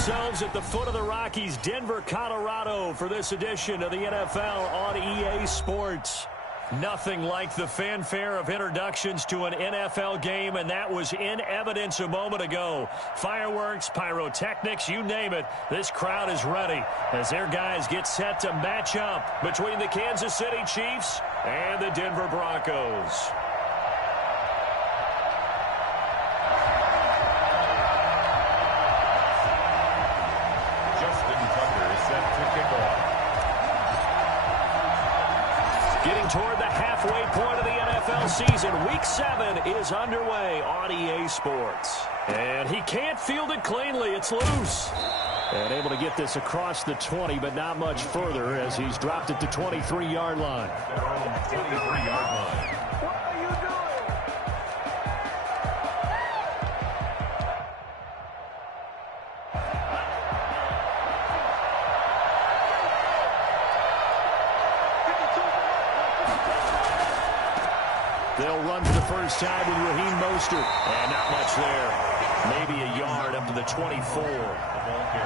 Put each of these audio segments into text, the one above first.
ourselves at the foot of the Rockies, Denver, Colorado, for this edition of the NFL on EA Sports. Nothing like the fanfare of introductions to an NFL game, and that was in evidence a moment ago. Fireworks, pyrotechnics, you name it. This crowd is ready as their guys get set to match up between the Kansas City Chiefs and the Denver Broncos. Getting toward the halfway point of the NFL season. Week 7 is underway on EA Sports. And he can't field it cleanly. It's loose. And able to get this across the 20, but not much further as he's dropped it to 23-yard line. 23-yard line. They'll run for the first time with Raheem Mostert. And not much there. Maybe a yard up to the 24.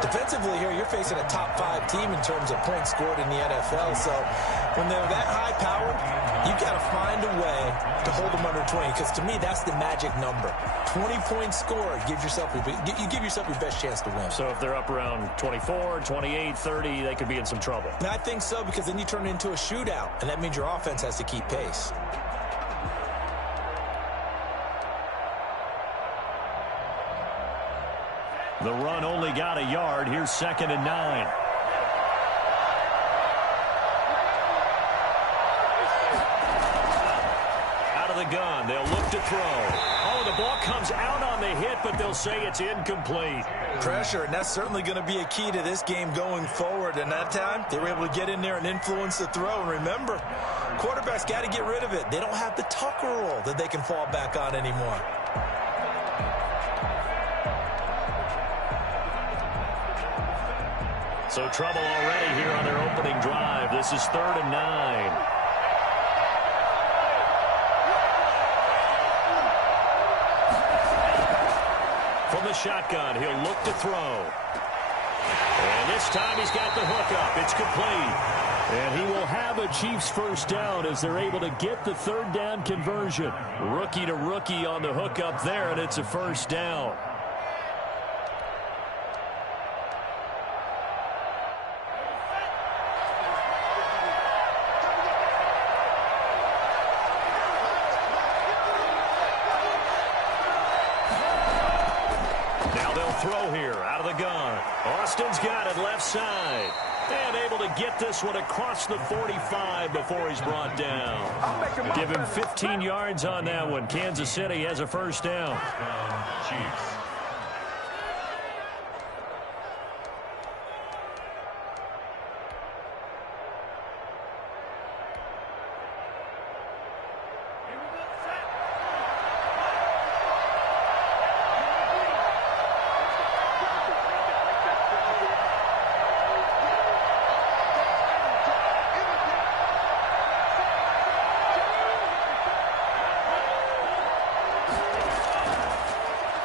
Defensively here, you're facing a top 5 team in terms of points scored in the NFL. So when they're that high-powered, you've got to find a way to hold them under 20. Because to me, that's the magic number. 20 points scored, you give yourself your best chance to win. So if they're up around 24, 28, 30, they could be in some trouble. And I think so, because then you turn it into a shootout. And that means your offense has to keep pace. The run only got a yard. Here's 2nd and 9. Out of the gun. They'll look to throw. Oh, the ball comes out on the hit, but they'll say it's incomplete. Pressure, and that's certainly going to be a key to this game going forward. And that time, they were able to get in there and influence the throw. And remember, quarterbacks got to get rid of it. They don't have the Tucker rule that they can fall back on anymore. So trouble already here on their opening drive. This is 3rd and 9. From the shotgun, he'll look to throw. And this time he's got the hook up. It's complete. And he will have a Chiefs first down as they're able to get the 3rd down conversion. Rookie to rookie on the hook up there, and it's a first down. Throw here out of the gun. Austin's got it left side. And able to get this one across the 45 before he's brought down. Give him 15 yards on that one. Kansas City has a first down. Chiefs.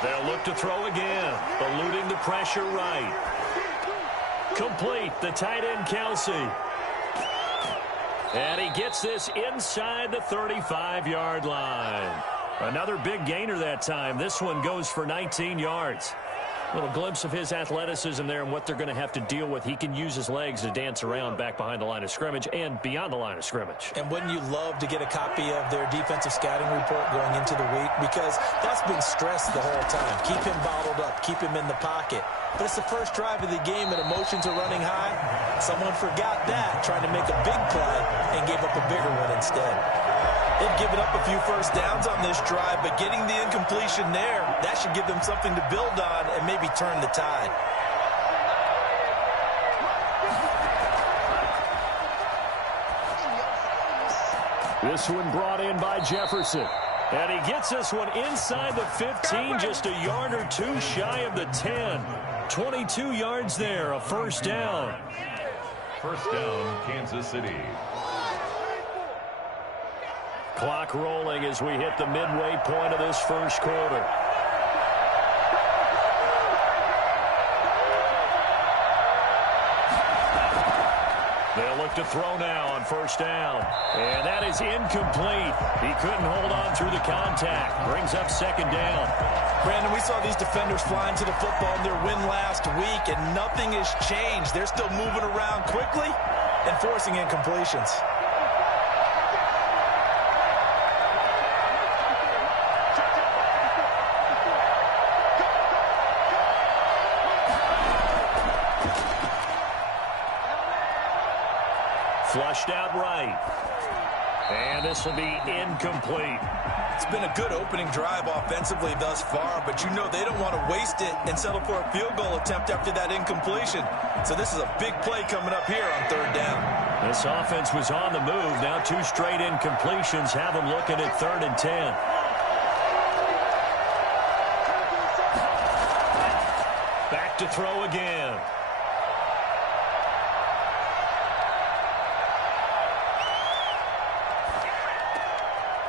They'll look to throw again, eluding the pressure right. Complete, the tight end Kelsey. And he gets this inside the 35-yard line. Another big gainer that time. This one goes for 19 yards. A little glimpse of his athleticism there and what they're going to have to deal with. He can use his legs to dance around back behind the line of scrimmage and beyond the line of scrimmage. And wouldn't you love to get a copy of their defensive scouting report going into the week? Because that's been stressed the whole time. Keep him bottled up. Keep him in the pocket. But it's the first drive of the game and emotions are running high. Someone forgot that, trying to make a big play and gave up a bigger one instead. They've given up a few first downs on this drive, but getting the incompletion there, that should give them something to build on and maybe turn the tide. This one brought in by Jefferson. And he gets this one inside the 15, just a yard or two shy of the 10. 22 yards there, a first down. First down, Kansas City. Clock rolling as we hit the midway point of this first quarter. They'll look to throw now on first down. And that is incomplete. He couldn't hold on through the contact. Brings up second down. Brandon, we saw these defenders flying to the football in their win last week, and nothing has changed. They're still moving around quickly and forcing incompletions. Flushed out right. And this will be incomplete. It's been a good opening drive offensively thus far, but you know they don't want to waste it and settle for a field goal attempt after that incompletion. So this is a big play coming up here on third down. This offense was on the move. Now 2 straight incompletions have them looking at 3rd and 10. Back to throw again.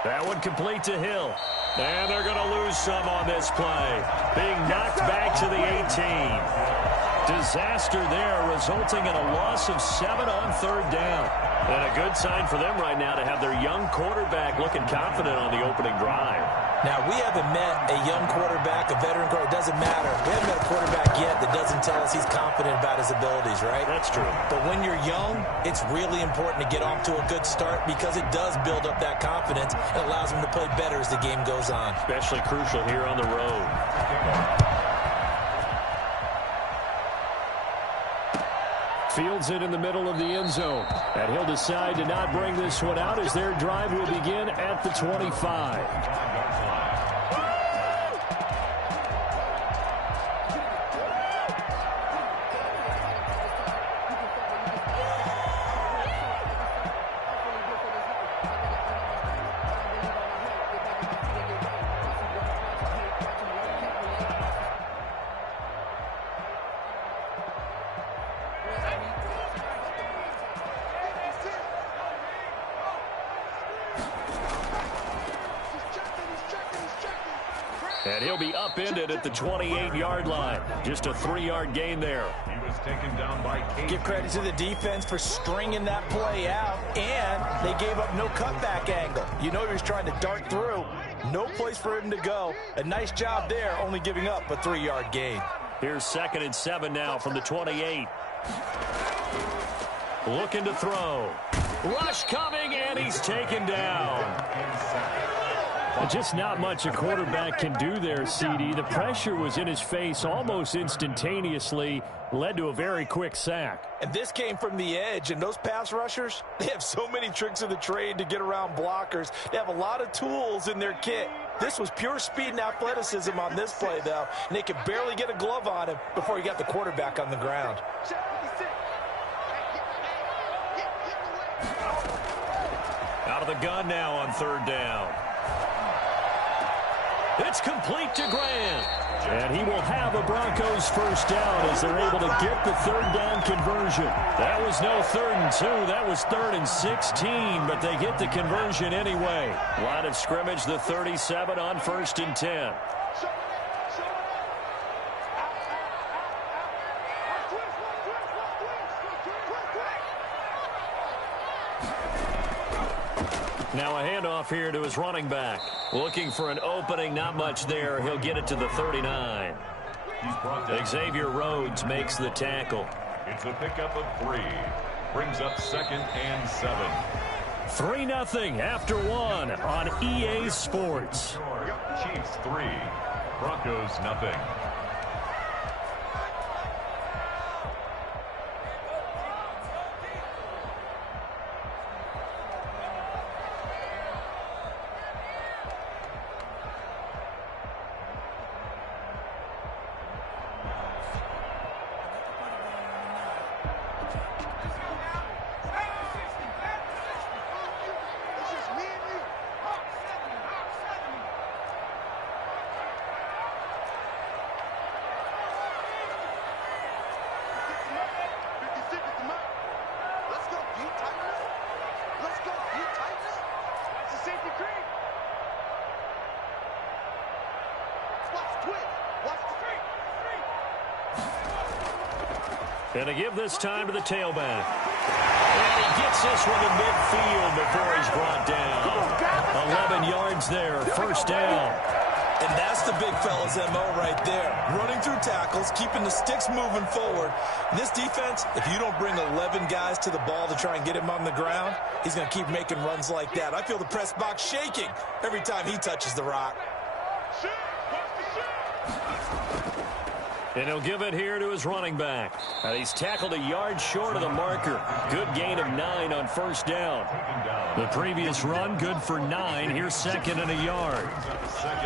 That one complete to Hill. And they're going to lose some on this play. Being knocked back to the 18. Disaster there, resulting in a loss of 7 on third down. And a good sign for them right now to have their young quarterback looking confident on the opening drive. Now, we haven't met a young quarterback, a veteran quarterback. It doesn't matter. We haven't met a quarterback yet that doesn't tell us he's confident about his abilities, right? That's true. But when you're young, it's really important to get off to a good start because it does build up that confidence and allows him to play better as the game goes on. Especially crucial here on the road. Fields it in the middle of the end zone. And he'll decide to not bring this one out as their drive will begin at the 25. And he'll be upended at the 28-yard line. Just a 3-yard gain there. He was taken down by Case. Give credit to the defense for stringing that play out, and they gave up no cutback angle. You know he was trying to dart through. No place for him to go. A nice job there, only giving up a 3-yard gain. Here's 2nd and 7 now from the 28. Looking to throw. Rush coming, and he's taken down. Just not much a quarterback can do there, CD. The pressure was in his face almost instantaneously, led to a very quick sack. And this came from the edge, and those pass rushers, they have so many tricks of the trade to get around blockers. They have a lot of tools in their kit. This was pure speed and athleticism on this play, though, and they could barely get a glove on him before he got the quarterback on the ground. Out of the gun now on third down. It's complete to Grant. And he will have a Broncos first down as they're able to get the third down conversion. That was no 3rd and 2. That was 3rd and 16, but they get the conversion anyway. Line of scrimmage, the 37 on 1st and 10. Now a handoff here to his running back. Looking for an opening, not much there. He'll get it to the 39. Xavier Rhodes makes the tackle. It's a pickup of 3. Brings up 2nd and 7. 3-0 after 1 on EA Sports. Chiefs 3. Broncos nothing. And to give this time to the tailback. And he gets this one in midfield before he's brought down. 11 yards there, first down. And that's the big fella's MO right there. Running through tackles, keeping the sticks moving forward. This defense, if you don't bring 11 guys to the ball to try and get him on the ground, he's going to keep making runs like that. I feel the press box shaking every time he touches the rock. And he'll give it here to his running back. And he's tackled a yard short of the marker. Good gain of 9 on first down. The previous run, good for 9. Here's second and a yard.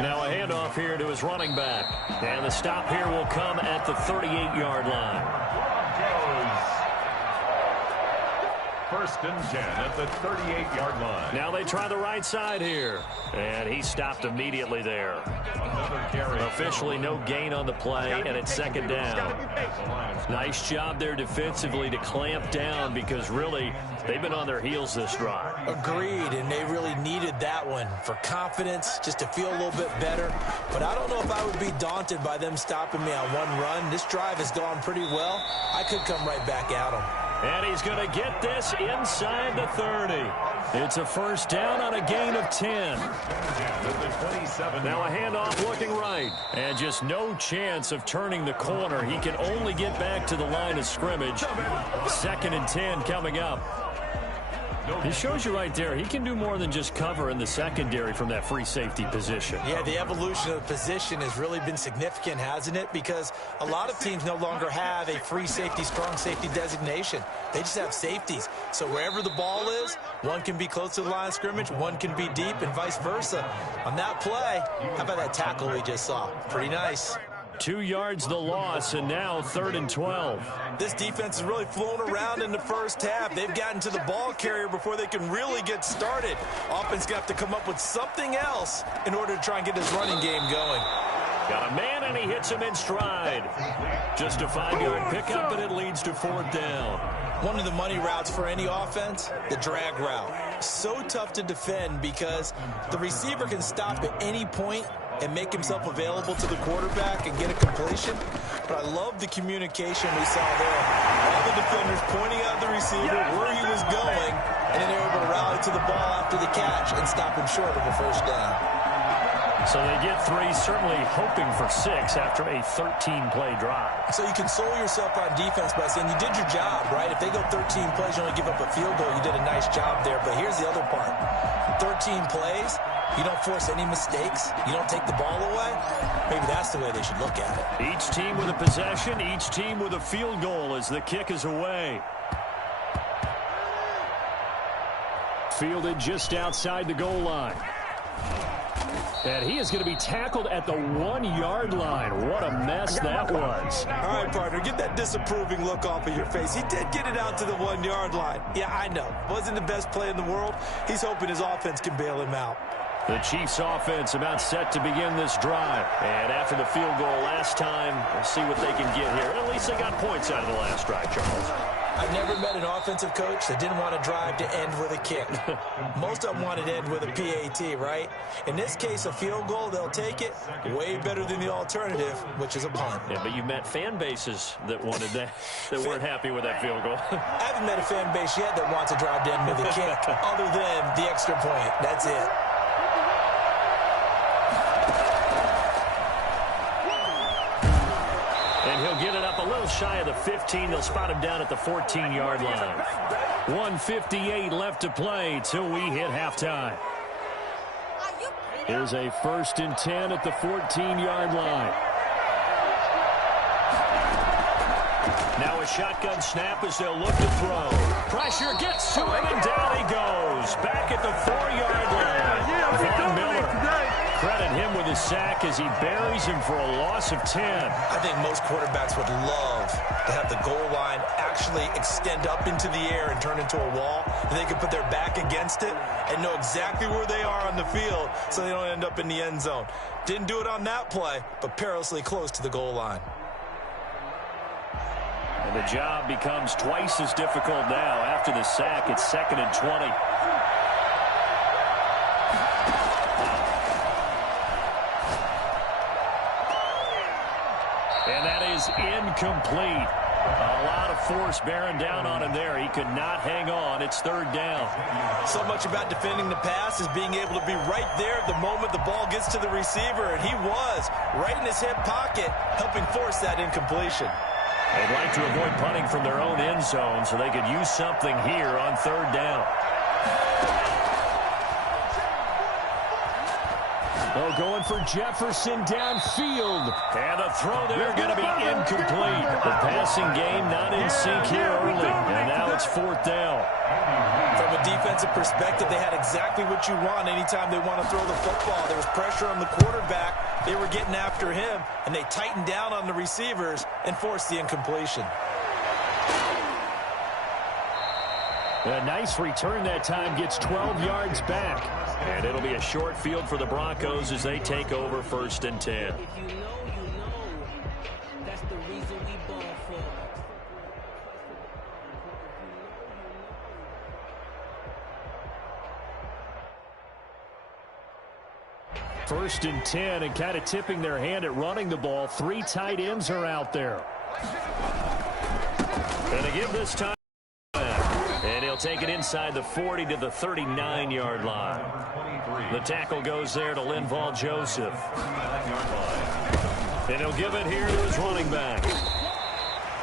Now a handoff here to his running back. And the stop here will come at the 38-yard line. First and 10 at the 38-yard line. Now they try the right side here. And he stopped immediately there. Another carry. Officially no gain on the play, and it's second down. Nice job there defensively to clamp down because really they've been on their heels this drive. Agreed, and they really needed that one for confidence, just to feel a little bit better. But I don't know if I would be daunted by them stopping me on one run. This drive has gone pretty well. I could come right back at them. And he's going to get this inside the 30. It's a first down on a gain of 10. Now a handoff looking right. And just no chance of turning the corner. He can only get back to the line of scrimmage. Second and 10 coming up. It shows you right there, he can do more than just cover in the secondary from that free safety position. Yeah, the evolution of the position has really been significant, hasn't it? Because a lot of teams no longer have a free safety, strong safety designation. They just have safeties. So wherever the ball is, one can be close to the line of scrimmage, one can be deep, and vice versa. On that play, how about that tackle we just saw? Pretty nice. 2 yards the loss, and now 3rd and 12. This defense has really flown around in the first half. They've gotten to the ball carrier before they can really get started. Offense got to come up with something else in order to try and get this running game going. Got a man, and he hits him in stride. Just a 5-yard pickup, and it leads to 4th down. One of the money routes for any offense, the drag route. So tough to defend because the receiver can stop at any point and make himself available to the quarterback and get a completion. But I love the communication we saw there. All the defenders pointing out the receiver, where he was going, and then they were able to rally to the ball after the catch and stop him short of a first down. So they get 3, certainly hoping for 6 after a 13-play drive. So you console yourself on defense by saying you did your job, right? If they go 13 plays, you only give up a field goal, you did a nice job there. But here's the other part. 13 plays, you don't force any mistakes, you don't take the ball away. Maybe that's the way they should look at it. Each team with a possession, each team with a field goal as the kick is away. Fielded just outside the goal line. And he is going to be tackled at the 1-yard line. What a mess that was. All right, partner, get that disapproving look off of your face. He did get it out to the 1-yard line. Yeah, I know. Wasn't the best play in the world. He's hoping his offense can bail him out. The Chiefs offense about set to begin this drive. And after the field goal last time, we'll see what they can get here. At least they got points out of the last drive, Charles. I've never met an offensive coach that didn't want to drive to end with a kick. Most of them wanted to end with a PAT, right? In this case, a field goal, they'll take it. Way better than the alternative, which is a punt. Yeah, but you met fan bases that wanted that, that weren't happy with that field goal. I haven't met a fan base yet that wants to drive to end with a kick, other than the extra point. That's it. And he'll get it up a little shy of the 15. They'll spot him down at the 14-yard line. 1:58 left to play till we hit halftime. Here's a 1st and 10 at the 14-yard line. Now a shotgun snap as they'll look to throw. Pressure gets to him, and down he goes. Back at the 4-yard line. Von Miller. Credit him with his sack as he buries him for a loss of 10. I think most quarterbacks would love to have the goal line actually extend up into the air and turn into a wall, and they can put their back against it and know exactly where they are on the field so they don't end up in the end zone. Didn't do it on that play, but perilously close to the goal line. And the job becomes twice as difficult now. After the sack, it's 2nd and 20. And that is incomplete. A lot of force bearing down on him there. He could not hang on. It's third down. So much about defending the pass is being able to be right there the moment the ball gets to the receiver, and he was right in his hip pocket, helping force that incompletion. They'd like to avoid punting from their own end zone so they could use something here on third down. Oh, going for Jefferson downfield. And the throw there going to be incomplete. The passing game not in sync here early. And now it's fourth down. From a defensive perspective, they had exactly what you want anytime they want to throw the football. There was pressure on the quarterback. They were getting after him, and they tightened down on the receivers and forced the incompletion. A nice return that time, gets 12 yards back. And it'll be a short field for the Broncos as they take over first and 10. If you know, you know. That's the reason we ball for. First and 10, and kind of tipping their hand at running the ball. 3 tight ends are out there. And to give this time. And he'll take it inside the 40 to the 39-yard line. The tackle goes there to Linval Joseph. And he'll give it here to his running back.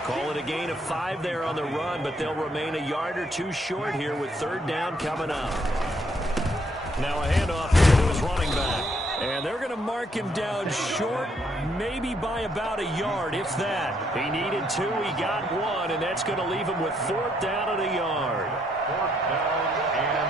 Call it a gain of 5 there on the run, but they'll remain a yard or 2 short here with third down coming up. Now a handoff here to his running back. And they're going to mark him down short, maybe by about a yard, if that. He needed 2, he got 1, and that's going to leave him with fourth down and a yard. Fourth down and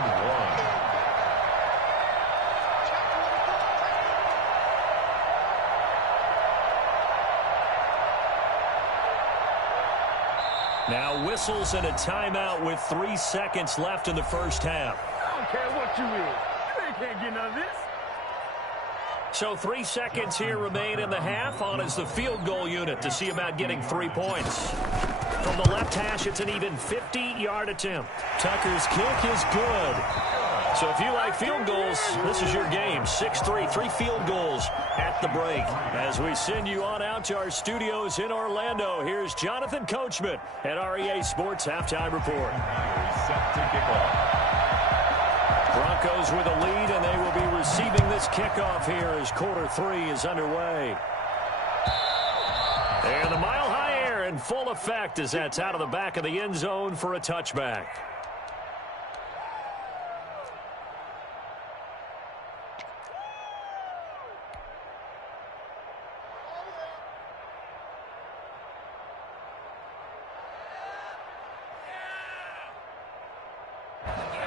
1. Now whistles and a timeout with 3 seconds left in the first half. I don't care what you is. You can't get none of this. So 3 seconds here remain in the half. On is the field goal unit to see about getting 3 points. From the left hash, it's an even 50-yard attempt. Tucker's kick is good. So if you like field goals, this is your game. 6-3, 3 field goals at the break. As we send you on out to our studios in Orlando, here's Jonathan Coachman at REA Sports Halftime Report. set to kick off. Broncos with a lead, and they will be receiving this kickoff here as quarter 3 is underway. And the mile-high air in full effect as that's out of the back of the end zone for a touchback.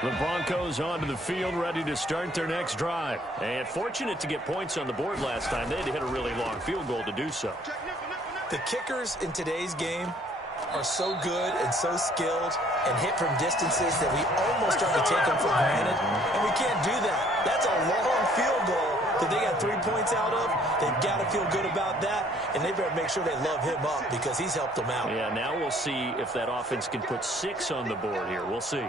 The Broncos onto the field, ready to start their next drive. And fortunate to get points on the board last time. They had to hit a really long field goal to do so. The kickers in today's game are so good and so skilled and hit from distances that we almost start to take them for granted. And we can't do that. That's a long field goal that they got 3 points out of. They've got to feel good about that, and they better make sure they love him up because he's helped them out. Yeah, now we'll see if that offense can put 6 on the board here. We'll see.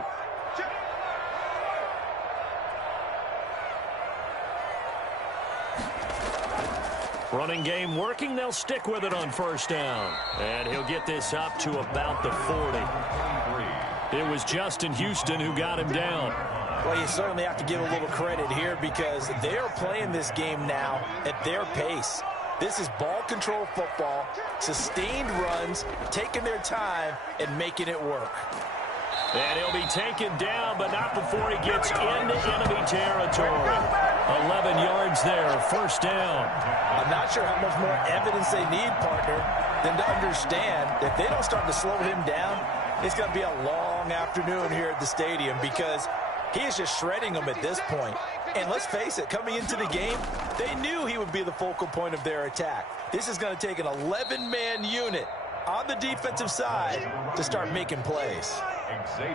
Running game working. They'll stick with it on first down. And he'll get this up to about the 40. It was Justin Houston who got him down. Well, you certainly have to give a little credit here because they're playing this game now at their pace. This is ball control football, sustained runs, taking their time and making it work. And he'll be taken down, but not before he gets into enemy territory. 11 yards there, first down. I'm not sure how much more evidence they need, partner, than to understand that if they don't start to slow him down, it's going to be a long afternoon here at the stadium because he is just shredding them at this point. And let's face it, coming into the game, they knew he would be the focal point of their attack. This is going to take an 11-man unit on the defensive side to start making plays.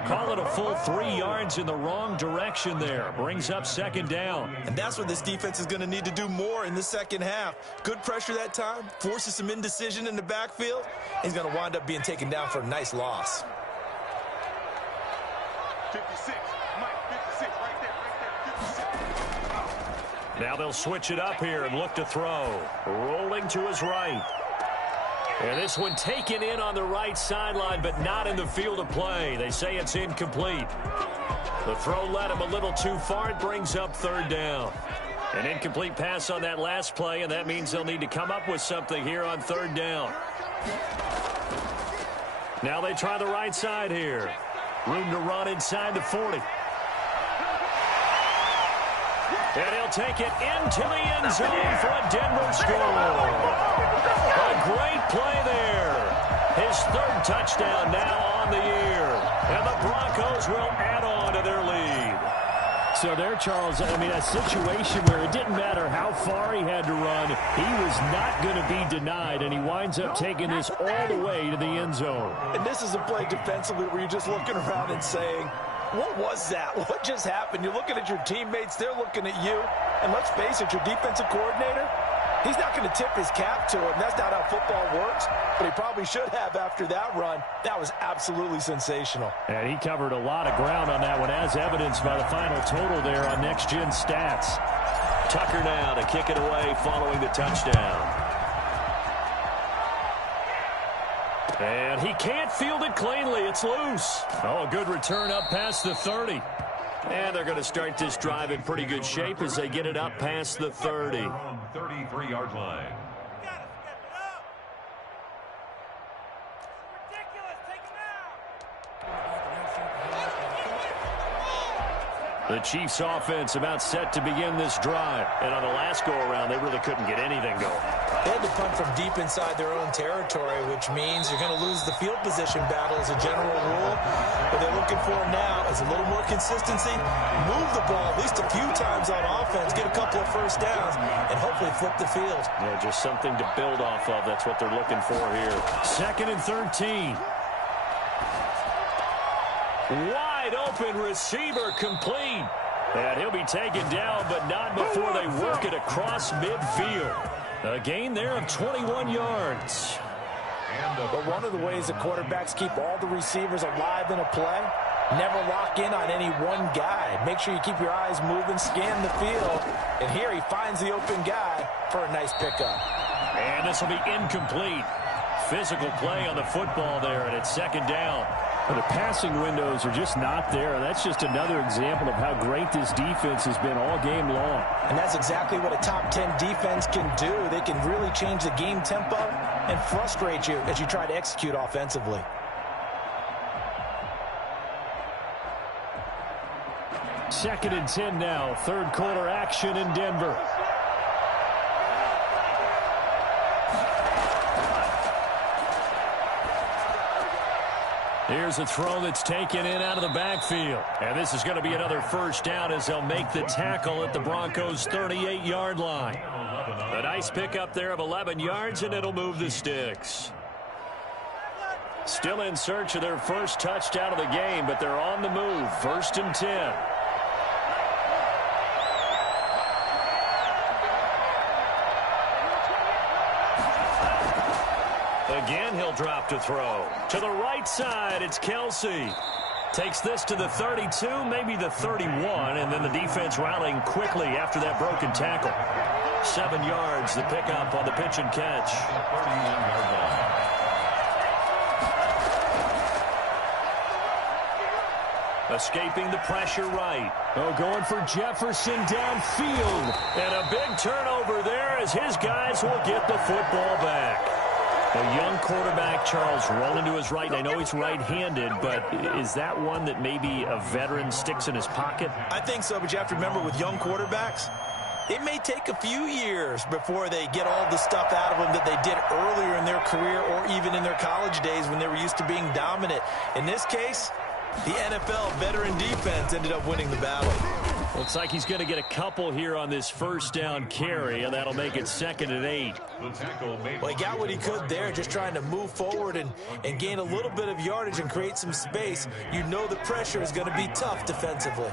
Call it a full 3 yards in the wrong direction there. Brings up second down. And that's what this defense is going to need to do more in the second half. Good pressure that time, forces some indecision in the backfield. He's going to wind up being taken down for a nice loss. 56, Mike, 56, right there, 56. Now they'll switch it up here and look to throw. Rolling to his right. And this one taken in on the right sideline, but not in the field of play. They say it's incomplete. The throw led him a little too far. It brings up third down. An incomplete pass on that last play, and that means they'll need to come up with something here on third down. Now they try the right side here. Room to run inside the 40. And he'll take it into the end zone for a Denver score. A great play there. His third touchdown now on the year. And the Broncos will add on to their lead. So there, Charles, I mean, a situation where it didn't matter how far he had to run, he was not going to be denied, and he winds up taking this all the way to the end zone. And this is a play defensively where you're just looking around and saying, what was that? What just happened? You're looking at your teammates. They're looking at you. And let's face it, your defensive coordinator, he's not going to tip his cap to him. That's not how football works. But he probably should have after that run. That was absolutely sensational. And he covered a lot of ground on that one, as evidenced by the final total there on Next Gen Stats. Tucker now to kick it away following the touchdown. And he can't field it cleanly. It's loose. Oh, a good return up past the 30. And they're going to start this drive in pretty good shape as they get it up past the 30. 33-yard line. The Chiefs offense about set to begin this drive. And on the last go-around, they really couldn't get anything going. They had to punt from deep inside their own territory, which means you're going to lose the field position battle as a general rule. What they're looking for now is a little more consistency, move the ball at least a few times on offense, get a couple of first downs, and hopefully flip the field. Yeah, just something to build off of. That's what they're looking for here. 2nd and 13. Wide open receiver complete. And he'll be taken down, but not before they work it across midfield. A gain there of 21 yards. But one of the ways that quarterbacks keep all the receivers alive in a play, never lock in on any one guy. Make sure you keep your eyes moving, scan the field. And here he finds the open guy for a nice pickup. And this will be incomplete. Physical play on the football there, and it's 2nd down. But the passing windows are just not there. That's just another example of how great this defense has been all game long. And that's exactly what a top 10 defense can do. They can really change the game tempo and frustrate you as you try to execute offensively. Second and 10 now. Third quarter action in Denver. Here's a throw that's taken in out of the backfield. And this is going to be another first down as they'll make the tackle at the Broncos' 38-yard line. A nice pickup there of 11 yards, and it'll move the sticks. Still in search of their first touchdown of the game, but they're on the move. 1st and 10. Again, he'll drop to throw. To the right side, it's Kelsey. Takes this to the 32, maybe the 31, and then the defense rallying quickly after that broken tackle. 7 yards, the pickup on the pitch and catch. 31-yard line. Escaping the pressure right. Oh, going for Jefferson downfield. And a big turnover there as his guys will get the football back. A young quarterback, Charles, rolling to his right. I know he's right-handed, but is that one that maybe a veteran sticks in his pocket? I think so, but you have to remember with young quarterbacks, it may take a few years before they get all the stuff out of them that they did earlier in their career or even in their college days when they were used to being dominant. In this case, the NFL veteran defense ended up winning the battle. Looks like he's going to get a couple here on this first down carry, and that'll make it 2nd and 8. Well, he got what he could there, just trying to move forward and gain a little bit of yardage and create some space. You know the pressure is going to be tough defensively.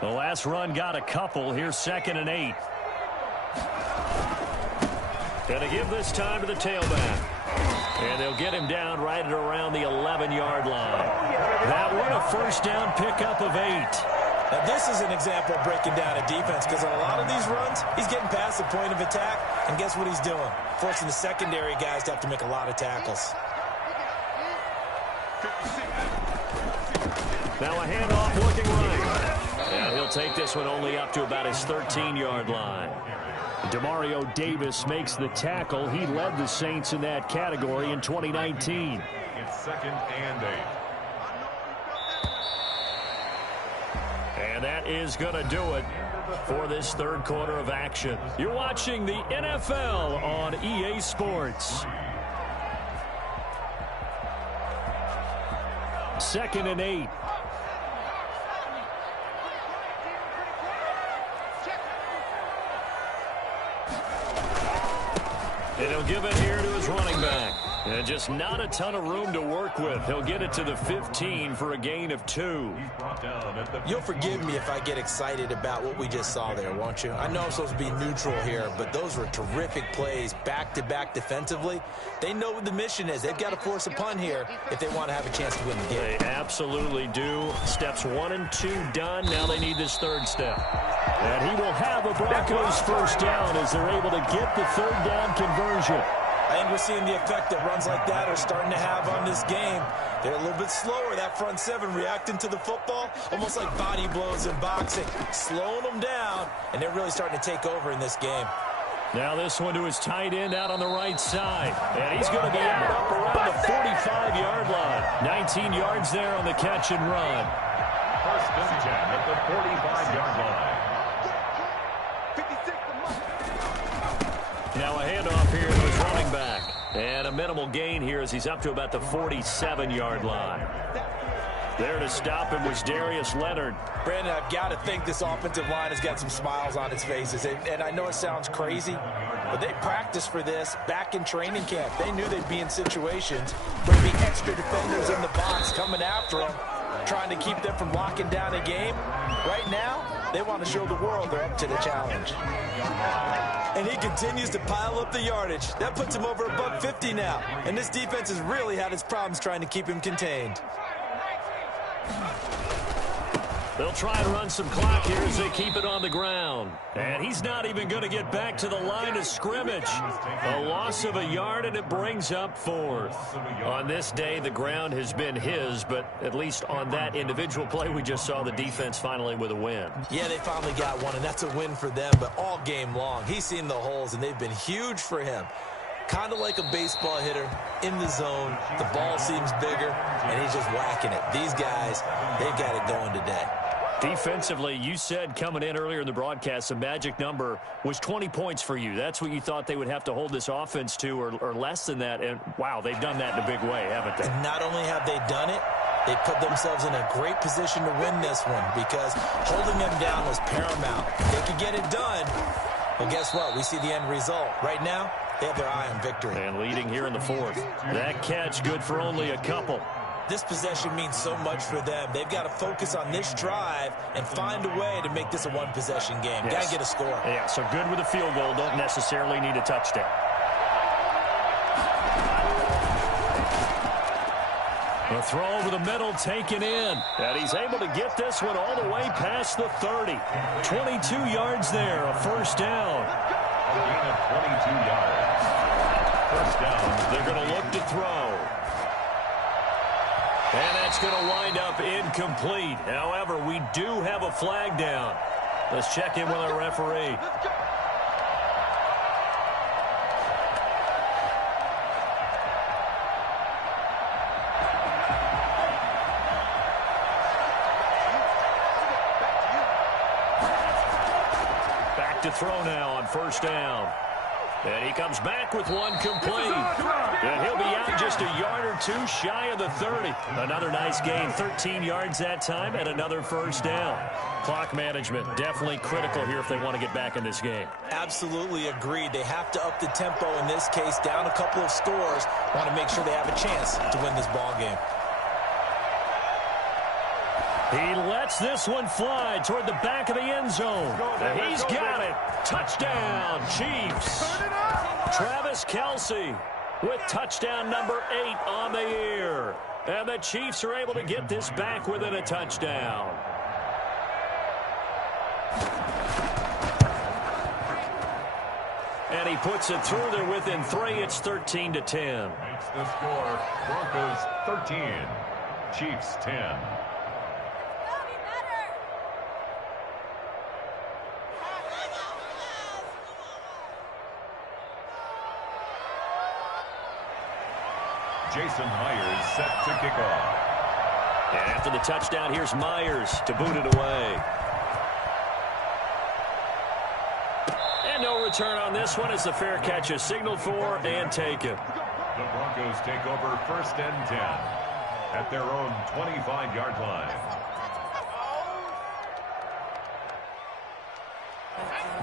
The last run got a couple. Here's 2nd and 8. Going to give this time to the tailback. And they'll get him down right at around the 11-yard line. That one a first down pickup of 8. Now, this is an example of breaking down a defense because on a lot of these runs, he's getting past the point of attack, and guess what he's doing? Forcing the secondary guys to have to make a lot of tackles. Now a handoff looking right. And he'll take this one only up to about his 13-yard line. Demario Davis makes the tackle. He led the Saints in that category in 2019. It's 2nd and 8. And that is going to do it for this third quarter of action. You're watching the NFL on EA Sports. 2nd and 8. And he'll give it here to his running back. And just not a ton of room to work with. He'll get it to the 15 for a gain of 2. You'll forgive me if I get excited about what we just saw there, won't you? I know I'm supposed to be neutral here, but those were terrific plays back-to-back defensively. They know what the mission is. They've got to force a punt here if they want to have a chance to win the game. They absolutely do. Steps 1 and 2 done. Now they need this third step. And he will have a Broncos first down as they're able to get the third down conversion. I think we're seeing the effect that runs like that are starting to have on this game. They're a little bit slower, that front seven, reacting to the football, almost like body blows in boxing, slowing them down, and they're really starting to take over in this game. Now this one to his tight end out on the right side. And he's going to be out up around the 45-yard line. 19 yards there on the catch and run. 1st and 10 at the 45-yard line. Now a handoff here to his running back. And a minimal gain here as he's up to about the 47-yard line. There to stop him was Darius Leonard. Brandon, I've got to think this offensive line has got some smiles on its faces. And I know it sounds crazy, but they practiced for this back in training camp. They knew they'd be in situations where there'd be extra defenders in the box coming after them, trying to keep them from locking down a game. Right now, they want to show the world they're up to the challenge. And he continues to pile up the yardage. That puts him over $150 now. And this defense has really had its problems trying to keep him contained. They'll try and run some clock here as they keep it on the ground. And he's not even going to get back to the line of scrimmage. A loss of a yard, and it brings up 4th. On this day, the ground has been his, but at least on that individual play, we just saw the defense finally with a win. Yeah, they finally got one, and that's a win for them, but all game long, he's seen the holes, and they've been huge for him. Kind of like a baseball hitter in the zone. The ball seems bigger, and he's just whacking it. These guys, they've got it going today. Defensively, you said coming in earlier in the broadcast, the magic number was 20 points for you. That's what you thought they would have to hold this offense to, or less than that. And, wow, they've done that in a big way, haven't they? And not only have they done it, they put themselves in a great position to win this one because holding them down was paramount. If they could get it done, well, guess what? We see the end result. Right now, they have their eye on victory. And leading here in the 4th. That catch good for only a couple. This possession means so much for them. They've got to focus on this drive and find a way to make this a one-possession game. Yes. Got to get a score. Yeah, so good with a field goal. Don't necessarily need a touchdown. A throw over the middle taken in. And he's able to get this one all the way past the 30. 22 yards there, a first down. A gain of 22 yards. First down. They're going to look to throw. And that's going to wind up incomplete. However, we do have a flag down. Let's check in with our referee. Back to throw now on first down. And he comes back with one complete. And he'll be out just a yard or two shy of the 30. Another nice gain, 13 yards that time, and another first down. Clock management definitely critical here if they want to get back in this game. Absolutely agreed. They have to up the tempo in this case, down a couple of scores. Want to make sure they have a chance to win this ball game. He lets this one fly toward the back of the end zone. And he's got it. Touchdown, Chiefs. Travis Kelce with touchdown number 8 on the year. And the Chiefs are able to get this back within a touchdown. And he puts it through there within 3. It's 13-10. Makes the score Broncos 13, Chiefs 10. Jason Myers set to kick off. And after the touchdown, here's Myers to boot it away. And no return on this one as the fair catch is signaled for and taken. The Broncos take over 1st and 10 at their own 25-yard line.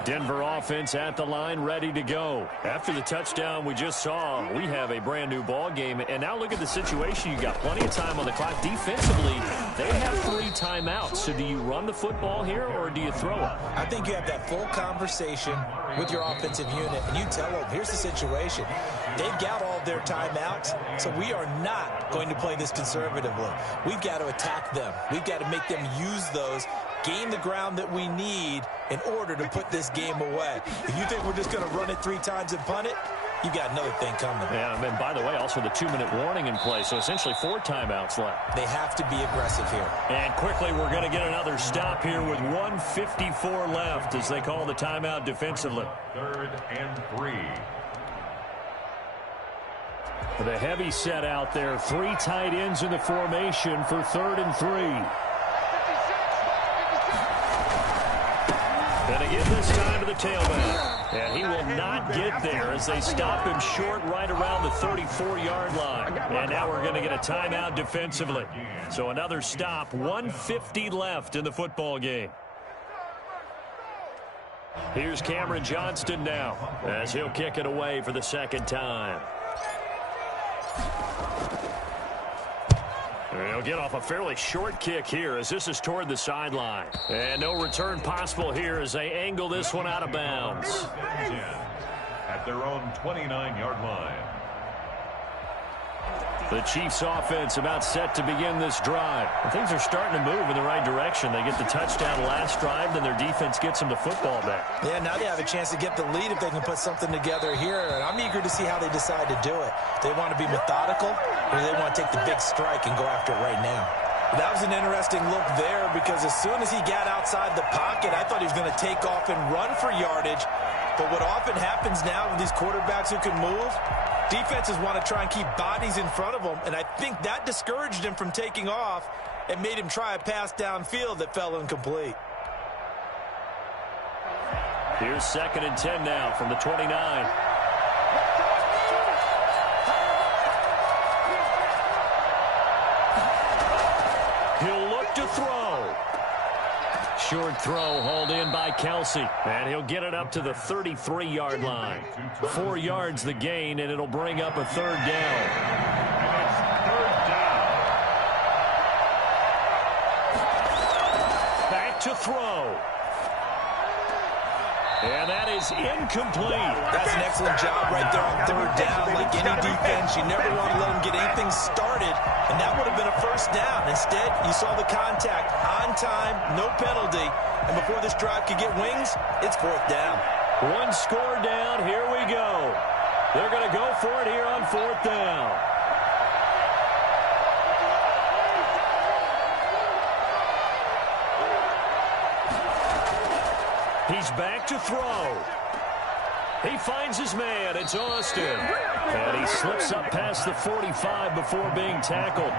Denver offense at the line, ready to go. After the touchdown we just saw, we have a brand new ball game. And now look at the situation. You got plenty of time on the clock. Defensively, they have 3 timeouts. So do you run the football here or do you throw it? I think you have that full conversation with your offensive unit, and you tell them, here's the situation. They've got all of their timeouts, so we are not going to play this conservatively. We've got to attack them. We've got to make them use those, gain the ground that we need in order to put this game away. If you think we're just going to run it 3 times and punt it, you've got another thing coming. Yeah, and by the way, also the 2-minute warning in play, so essentially 4 timeouts left. They have to be aggressive here. And quickly, we're going to get another stop here with 1:54 left as they call the timeout defensively. 3rd and 3. The heavy set out there. 3 tight ends in the formation for 3rd and 3. And again this time to the tailback. And he will not get there as they stop him short right around the 34-yard line. And now we're going to get a timeout defensively. So another stop, 1:50 left in the football game. Here's Cameron Johnston now as he'll kick it away for the 2nd time. He'll get off a fairly short kick here as this is toward the sideline. And no return possible here as they angle this one out of bounds. At their own 29-yard line. The Chiefs offense about set to begin this drive. And things are starting to move in the right direction. They get the touchdown last drive, then their defense gets them the football back. Yeah, now they have a chance to get the lead if they can put something together here. And I'm eager to see how they decide to do it. They want to be methodical, or they want to take the big strike and go after it right now. That was an interesting look there because as soon as he got outside the pocket, I thought he was going to take off and run for yardage. But what often happens now with these quarterbacks who can move, defenses want to try and keep bodies in front of them, and I think that discouraged him from taking off and made him try a pass downfield that fell incomplete. Here's 2nd and 10 now from the 29. He'll look to throw. Short throw hauled in by Kelsey. And he'll get it up to the 33-yard line. 4 yards the gain, and it'll bring up a 3rd down. Back to throw. And that is incomplete. That's an excellent job right there on 3rd down. Like any defense, you never want to let them get anything started, and that would have been a 1st down. Instead, you saw the contact on time, no penalty, and before this drive could get wings, it's 4th down. 1 score down. Here we go. They're going to go for it here on 4th down. He's back to throw. He finds his man. It's Austin. And he slips up past the 45 before being tackled.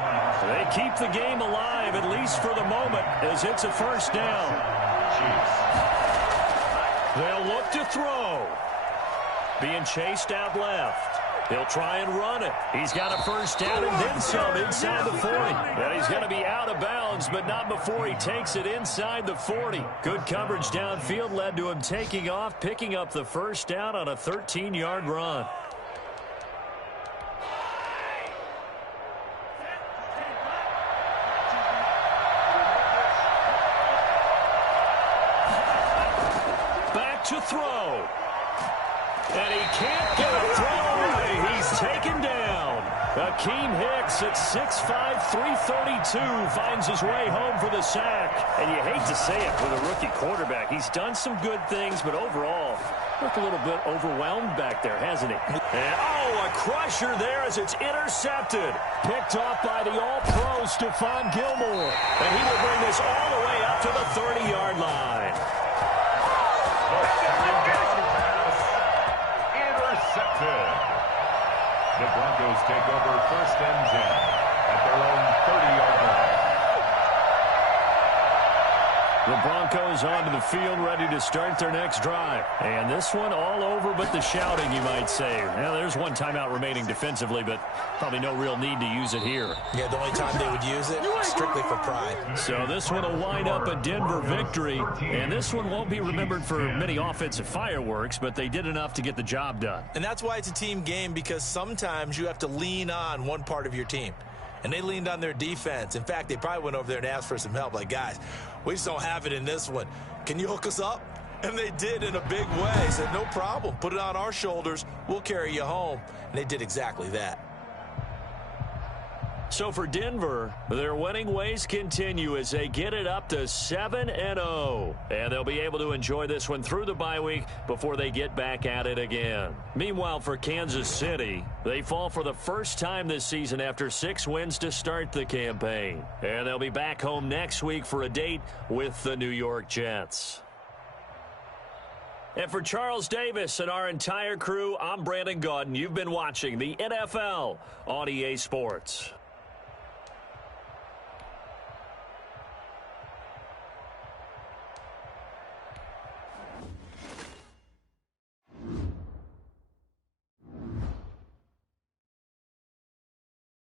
They keep the game alive, at least for the moment, as it's a 1st down. They'll look to throw. Being chased out left. He'll try and run it. He's got a 1st down and then some inside the 40. And he's going to be out of bounds, but not before he takes it inside the 40. Good coverage downfield led to him taking off, picking up the 1st down on a 13-yard run. Back to throw. And he can't get a throw away. He's taken down. Akeem Hicks at 6'5", 332 finds his way home for the sack. And you hate to say it with a rookie quarterback. He's done some good things, but overall, Looked a little bit overwhelmed back there, hasn't he? And, oh, a crusher there as it's intercepted. Picked off by the All-Pro Stephon Gilmore. And he will bring this all the way up to the 30-yard line. Intercepted. The Broncos take over 1st and 10 at their own 30-yard line. The Broncos onto the field, ready to start their next drive. And this one all over but the shouting, you might say. Now, there's one timeout remaining defensively, but probably no real need to use it here. Yeah, the only time they would use it, strictly for pride. So this one will wind up a Denver victory. And this one won't be remembered for many offensive fireworks, but they did enough to get the job done. And that's why it's a team game, because sometimes you have to lean on one part of your team. And they leaned on their defense. In fact, they probably went over there and asked for some help. Like, guys, we just don't have it in this one. Can you hook us up? And they did in a big way. Said, no problem. Put it on our shoulders. We'll carry you home. And they did exactly that. So for Denver, their winning ways continue as they get it up to 7-0. And they'll be able to enjoy this one through the bye week before they get back at it again. Meanwhile, for Kansas City, they fall for the first time this season after 6 wins to start the campaign. And they'll be back home next week for a date with the New York Jets. And for Charles Davis and our entire crew, I'm Brandon Gaudin. You've been watching the NFL on EA Sports.